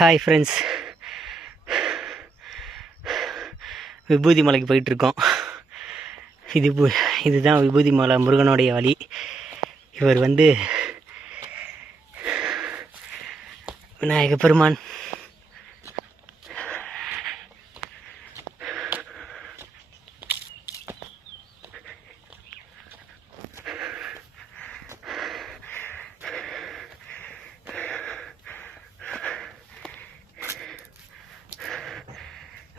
Hi friends விபூதி மலைக்கு போயிட்டுருக்கோம். இது பு- இதுதான் விபூதி மலை முருகனுடைய வழி. இவர் வந்து விநாயக பெருமான்.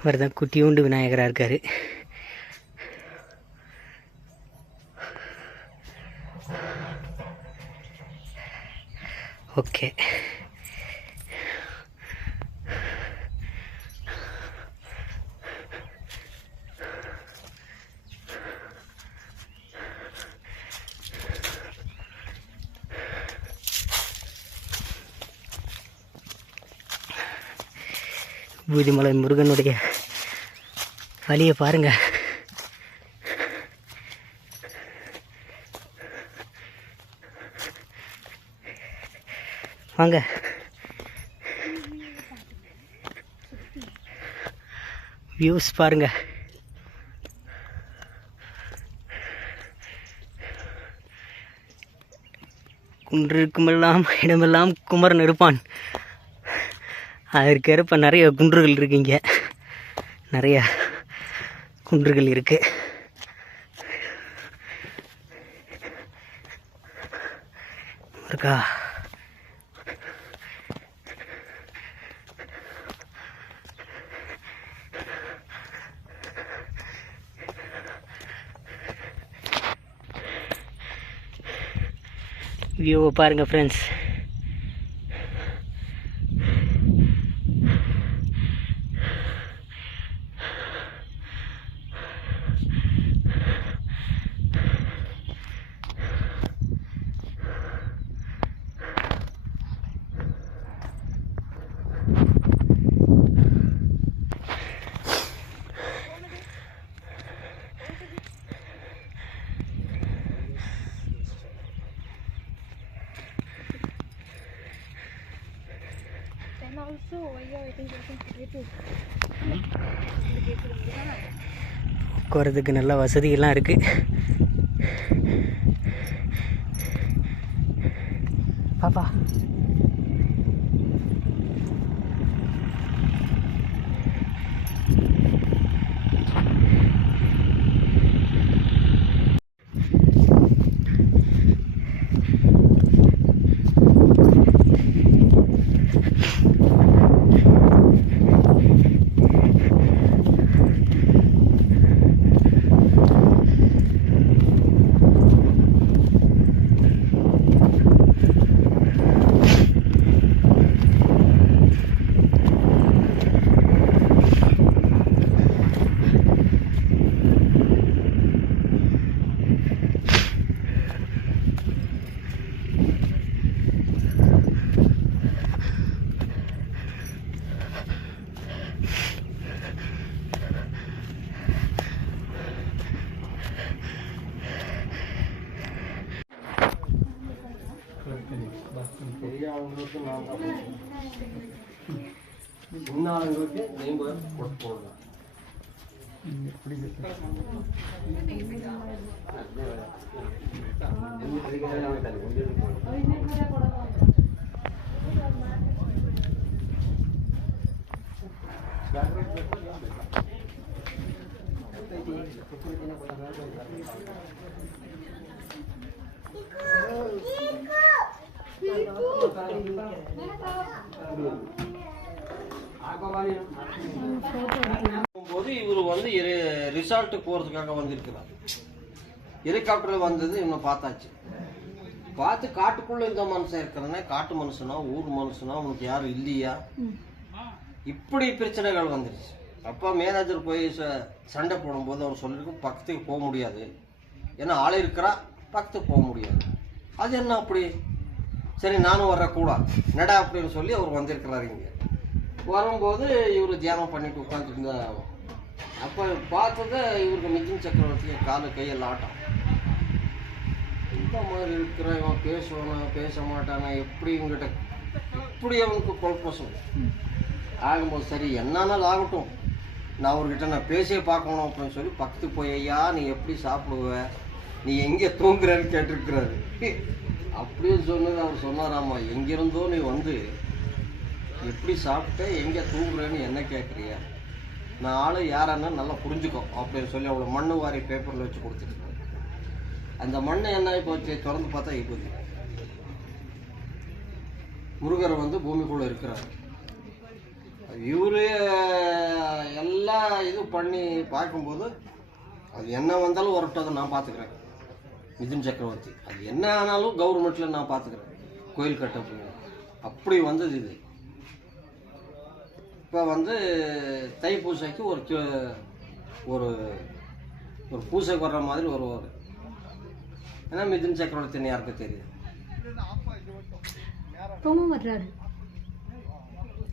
அவர் தான் குட்டியூண்டு விநாயகராக இருக்கார். ஓகே. பூதிமலை முருகனுடைய வழியை பாருங்க. வாங்க. வியூஸ் பாருங்க. குன்றிருக்குமெல்லாம் இடமெல்லாம் குமரன் இருப்பான். அதற்கேற்ப நிறைய குன்றுகள் இருக்குங்க. நிறையா. குன்றுகள் இருக்கு. இருக்கா வியூவை பாருங்க ஃப்ரெண்ட்ஸ் also உட்காரதுக்கு நல்ல வசதியெல்லாம் இருக்குது பாப்பா can create it. உட்காரதுக்கு நல்ல வசதியெல்லாம் இருக்கு பாப்பா முன்னாளுங்களுக்கு நீங்கள் கொட்டு போடலாம் போது இவர் வந்து ரிசார்ட் போறதுக்காக வந்திருக்கிறார். ஹெலிகாப்டரில் வந்தது இன்னும் பார்த்தாச்சு. பார்த்து காட்டுக்குள்ள இந்த மனுஷன் இருக்கிறனே காட்டு மனுஷனா ஊர் மனுஷனா உனக்கு யாரும் இல்லையா? இப்படி பிரச்சனைகள் வந்துருச்சு. அப்பா மேனேஜர் போய் ச- சண்டை போடும்போது அவர் சொல்லியிருக்கும் பக்கத்துக்கு போக முடியாது. ஏன்னா ஆள் இருக்கிறா பக்கத்துக்கு போக முடியாது. அது என்ன அப்படி? சரி நானும் வரக்கூடாது நடா அப்படின்னு சொல்லி அவர் வந்திருக்கிறாரு இங்கே. வரும்போது இவர் தியானம் பண்ணிட்டு உட்காந்துருந்தா அப்போ பார்த்தது இவருக்கு மிதுன் சக்கரவர்த்தியை காலு கையெல்லாம் ஆட்டம். இந்த மாதிரி இருக்கிற இவன் பேசுவானா பேச மாட்டானா எப்படி இவங்கிட்ட இப்படி அவனுக்கு குழப்பம் ஆகும்போது சரி என்னன்னாலும் ஆகட்டும். நான் அவர்கிட்ட நான் பேசியே பார்க்கணும் அப்படின்னு சொல்லி பக்கத்துக்கு போய் ஐயா நீ எப்படி சாப்பிடுவ? நீ எங்கே தூங்குறன்னு கேட்டிருக்கிறாரு. அப்படியே சொன்னது அவர் சொன்னாராம்மா எங்கிருந்தோ நீ வந்து எப்படி சாப்பிட்ட எங்கே தூங்குறேன்னு என்ன கேட்குறியா? நான் ஆளு யாரன்னா நல்லா புரிஞ்சுக்கோ அப்படின்னு சொல்லி அவ்வளோ மண்ணு வாரி பேப்பரில் வச்சு கொடுத்துட்டு அந்த மண்ணை என்ன இப்போ திறந்து பார்த்தா இப்போது முருகர் வந்து பூமிக்குள்ளே இருக்கிறார். இவரு எல்லா இதுவும் பண்ணி பார்க்கும்போது அது என்ன வந்தாலும் வரட்டும் அதை நான் பார்த்துக்கிறேன். மிதுன் சக்கரவர்த்தி. அது என்ன ஆனாலும் கவர்மெண்ட்டில் நான் பார்த்துக்கிறேன் கோயில் கட்ட அப்படின்னு அப்படி வந்தது இது. இப்போ வந்து தைப்பூசைக்கு ஒரு தி- ஒரு ஒரு பூசைக்கு வர்ற மாதிரி வருவார். ஏன்னா மிதுன் சக்கரவர்த்தின்னு யாருக்கு தெரியும்?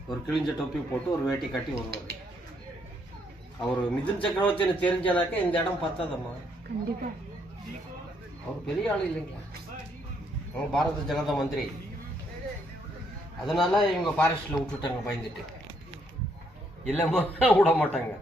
ஒரு கிழிஞ்ச தொப்பி போட்டு ஒரு வேட்டி கட்டி வருவார். அவர் மிதுன் சக்கரவர்த்தின்னு தெரிஞ்சனாக்க இந்த இடம் பத்தாதம்மா. கண்டிப்பா. அவர் பெரிய ஆள் இல்லைங்க அவங்க பாரத ஜனதா மந்திரி. அதனால இவங்க ஃபாரஸ்ட்ல விட்டுட்டாங்க பயந்துட்டு. இல்லைம்மா விட மாட்டாங்க.